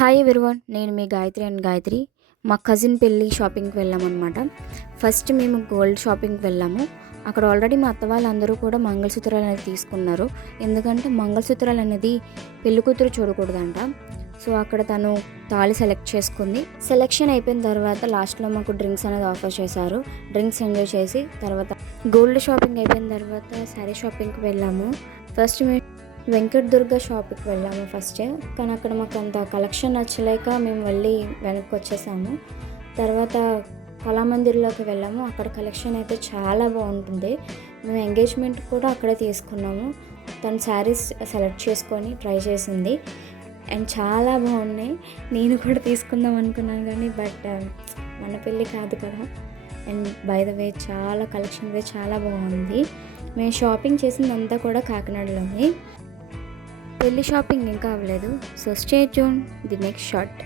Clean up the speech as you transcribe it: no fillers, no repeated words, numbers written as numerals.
Hi everyone, నేను మీ Gayatri and Gayatri. మా cousin పెళ్ళి షాపింగ్కి వెళ్ళామన్నమాట. ఫస్ట్ మేము గోల్డ్ షాపింగ్కి వెళ్ళాము. అక్కడ ఆల్రెడీ మా అత్త వాళ్ళందరూ కూడా మంగళసూత్రాలు అనేది తీసుకున్నారు. ఎందుకంటే మంగళసూత్రాలు అనేది పెళ్లి కూతురు చూడకూడదంట. సో అక్కడ తను తాళి సెలెక్ట్ చేసుకుంది. సెలెక్షన్ అయిపోయిన తర్వాత లాస్ట్లో మాకు డ్రింక్స్ అనేది ఆఫర్ చేశారు. డ్రింక్స్ ఎంజాయ్ చేసి తర్వాత గోల్డ్ షాపింగ్ అయిపోయిన తర్వాత శారీ షాపింగ్కి వెళ్ళాము. ఫస్ట్ మేము వెంకట దుర్గ షాప్కి వెళ్ళాము ఫస్ట్. కానీ అక్కడ మాకు అంత కలెక్షన్ నచ్చలేక మేము వెళ్ళి వెనక్కి వచ్చేసాము. తర్వాత కళామందిర్లోకి వెళ్ళాము. అక్కడ కలెక్షన్ అయితే చాలా బాగుంటుంది. మేము ఎంగేజ్మెంట్ కూడా అక్కడే తీసుకున్నాము. తను శారీస్ సెలెక్ట్ చేసుకొని ట్రై చేసింది అండ్ చాలా బాగున్నాయి. నేను కూడా తీసుకుందాం అనుకున్నాను కానీ మన పెళ్ళి కాదు కదా. అండ్ బై ద వే చాలా కలెక్షన్ అయితే చాలా బాగుంది. మేము షాపింగ్ చేసిందంతా కూడా కాకినాడలోనే. పెళ్లి షాపింగ్ ఇంకా అవ్వలేదు. So stay tune the next shot.